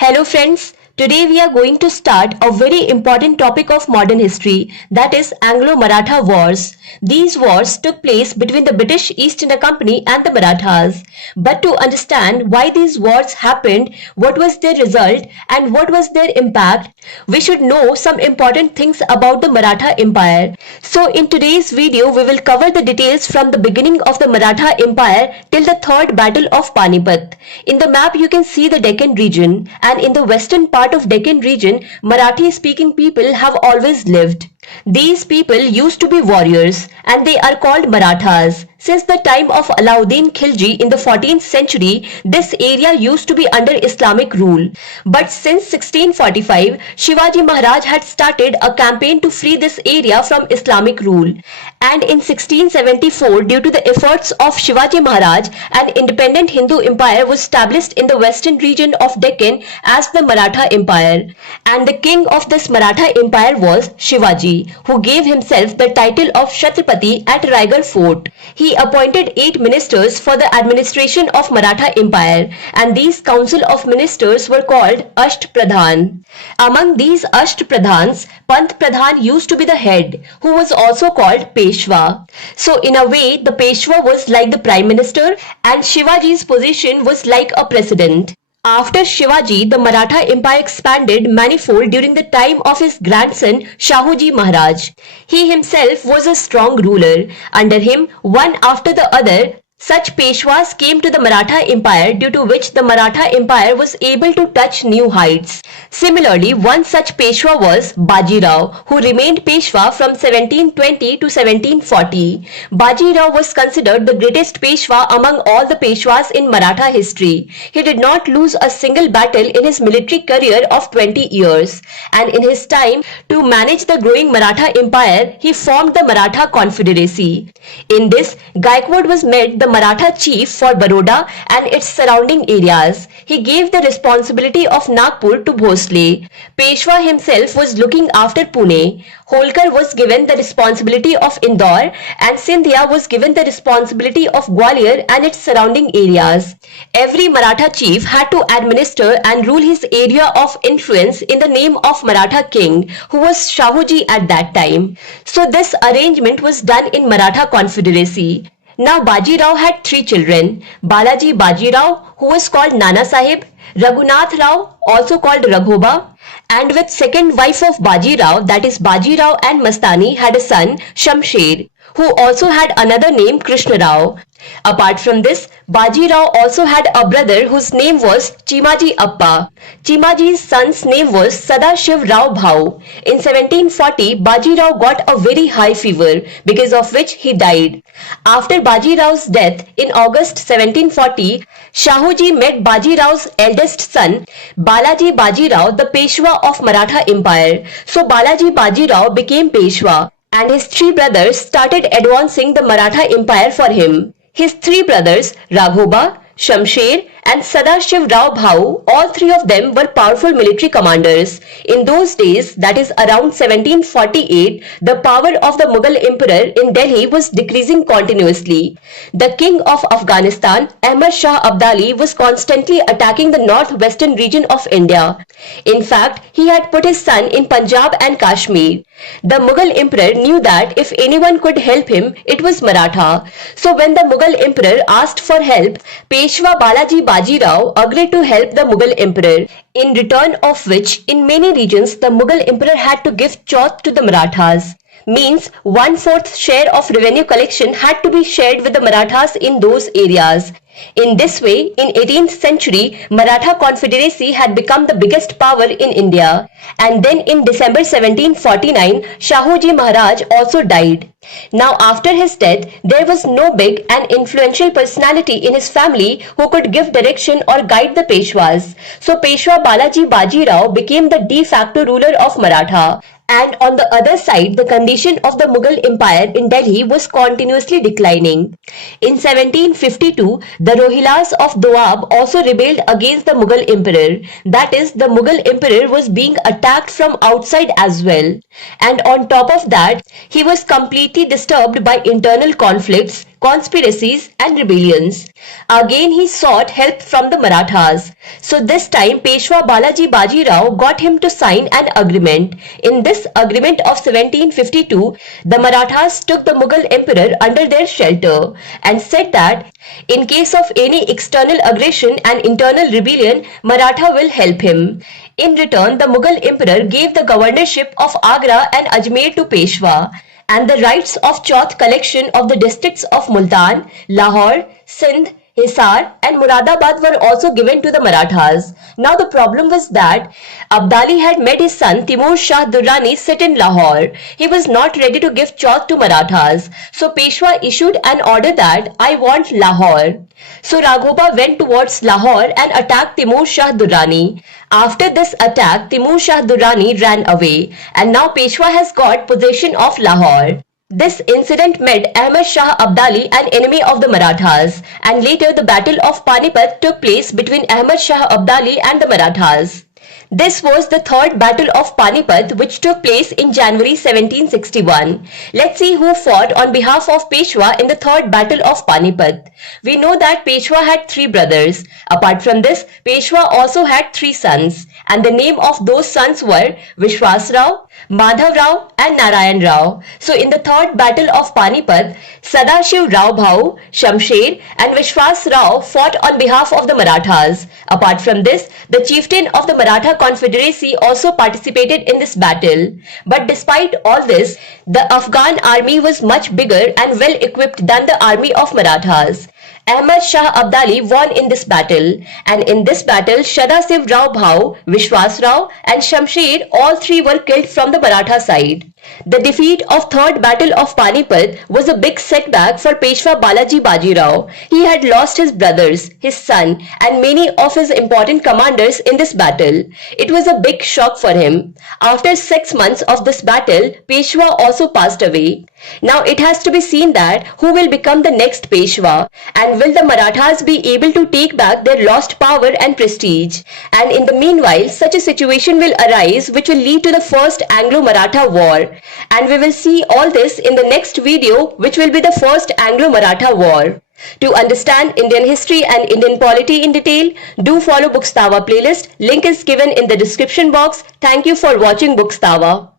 Hello friends, today we are going to start a very important topic of modern history, that is Anglo-Maratha Wars. These wars took place between the British East India Company and the Marathas. But to understand why these wars happened, what was their result and what was their impact, we should know some important things about the Maratha Empire. So in today's video, we will cover the details from the beginning of the Maratha Empire till the third battle of Panipat. In the map, you can see the Deccan region, and in the western part of Deccan region, Marathi-speaking people have always lived. These people used to be warriors and they are called Marathas. Since the time of Alauddin Khilji in the 14th century, this area used to be under Islamic rule. But since 1645, Shivaji Maharaj had started a campaign to free this area from Islamic rule. And in 1674, due to the efforts of Shivaji Maharaj, an independent Hindu empire was established in the western region of Deccan as the Maratha Empire. And the king of this Maratha Empire was Shivaji, who gave himself the title of Chhatrapati at Raigarh Fort. He appointed 8 ministers for the administration of Maratha Empire, and these council of ministers were called Asht Pradhan. Among these Asht Pradhans, Pant Pradhan used to be the head, who was also called Peshwa. So in a way, the Peshwa was like the prime minister and Shivaji's position was like a president. After Shivaji, the Maratha Empire expanded manifold during the time of his grandson Shahuji Maharaj. He himself was a strong ruler. Under him, one after the other, such Peshwas came to the Maratha Empire, due to which the Maratha Empire was able to touch new heights. Similarly, one such Peshwa was Baji Rao, who remained Peshwa from 1720 to 1740. Baji Rao was considered the greatest Peshwa among all the Peshwas in Maratha history. He did not lose a single battle in his military career of 20 years. And in his time, to manage the growing Maratha Empire, he formed the Maratha Confederacy. In this, Gaikwad was made the Maratha chief for Baroda and its surrounding areas. He gave the responsibility of Nagpur to Bhosle. Peshwa himself was looking after Pune. Holkar was given the responsibility of Indore, and Sindhia was given the responsibility of Gwalior and its surrounding areas. Every Maratha chief had to administer and rule his area of influence in the name of Maratha king, who was Shahuji at that time. So this arrangement was done in Maratha Confederacy. Now Baji Rao had 3 children, Balaji Baji Rao, who was called Nana Sahib, Raghunath Rao, also called Raghoba, and with second wife of Baji Rao, that is Baji Rao and Mastani, had a son, Shamsher, who also had another name, Krishna Rao. Apart from this, Baji Rao also had a brother whose name was Chimaji Appa. Chimaji's son's name was Sadashiv Rao Bhau. In 1740, Baji Rao got a very high fever, because of which he died. After Baji Rao's death in August 1740, Shahuji made Baji Rao's eldest son, Balaji Baji Rao, the Peshwa of Maratha Empire. So Balaji Baji Rao became Peshwa, and his 3 brothers started advancing the Maratha Empire for him. His 3 brothers, Raghoba, Shamsher and Sadashiv Rao Bhau, all 3 of them were powerful military commanders. In those days, that is around 1748, the power of the Mughal emperor in Delhi was decreasing continuously. The king of Afghanistan, Ahmad Shah Abdali, was constantly attacking the northwestern region of India. In fact, he had put his son in Punjab and Kashmir. The Mughal emperor knew that if anyone could help him, it was Maratha. So when the Mughal emperor asked for help, Peshwa Balaji Baji Rao agreed to help the Mughal emperor, in return of which in many regions the Mughal emperor had to give chauth to the Marathas. Means 1/4 share of revenue collection had to be shared with the Marathas in those areas. In this way, in 18th century, Maratha Confederacy had become the biggest power in India. And then in December 1749, Shahuji Maharaj also died. Now after his death, there was no big and influential personality in his family who could give direction or guide the Peshwas. So Peshwa Balaji Baji Rao became the de facto ruler of Maratha. And on the other side, the condition of the Mughal Empire in Delhi was continuously declining. In 1752, the Rohillas of Doab also rebelled against the Mughal Emperor. That is, the Mughal Emperor was being attacked from outside as well. And on top of that, he was completely disturbed by internal conflicts, conspiracies and rebellions. Again he sought help from the Marathas. So this time Peshwa Balaji Bajirao got him to sign an agreement. In this agreement of 1752, the Marathas took the Mughal emperor under their shelter and said that in case of any external aggression and internal rebellion, Maratha will help him. In return, the Mughal emperor gave the governorship of Agra and Ajmer to Peshwa, and the rights of Chauth collection of the districts of Multan, Lahore, Sindh, Hisar and Muradabad were also given to the Marathas. Now the problem was that Abdali had made his son Timur Shah Durrani sit in Lahore. He was not ready to give Chauth to Marathas. So Peshwa issued an order that I want Lahore. So Raghoba went towards Lahore and attacked Timur Shah Durrani. After this attack, Timur Shah Durrani ran away and now Peshwa has got possession of Lahore. This incident made Ahmad Shah Abdali an enemy of the Marathas, and later the Battle of Panipat took place between Ahmad Shah Abdali and the Marathas. This was the third Battle of Panipat which took place in January 1761. Let's see who fought on behalf of Peshwa in the third Battle of Panipat. We know that Peshwa had three brothers. Apart from this, Peshwa also had three sons, and the name of those sons were Vishwas Rao, Madhav Rao and Narayan Rao. So in the third Battle of Panipat, Sadashiv Rao Bhau, Shamsher and Vishwas Rao fought on behalf of the Marathas. Apart from this, the chieftain of the Maratha Confederacy also participated in this battle. But despite all this, the Afghan army was much bigger and well equipped than the army of Marathas. Ahmad Shah Abdali won in this battle, and in this battle Sadashiv Rao Bhau, Vishwas Rao and Shamsher all three were killed from the Maratha side. The defeat of third battle of Panipat was a big setback for Peshwa Balaji Bajirao. He had lost his brothers, his son and many of his important commanders in this battle. It was a big shock for him. After 6 months of this battle, Peshwa also passed away. Now it has to be seen that who will become the next Peshwa, and will the Marathas be able to take back their lost power and prestige. And in the meanwhile, such a situation will arise which will lead to the first Anglo-Maratha war. And we will see all this in the next video, which will be the first Anglo-Maratha war. To understand Indian history and Indian polity in detail, do follow Bookstawa playlist. Link is given in the description box. Thank you for watching Bookstawa.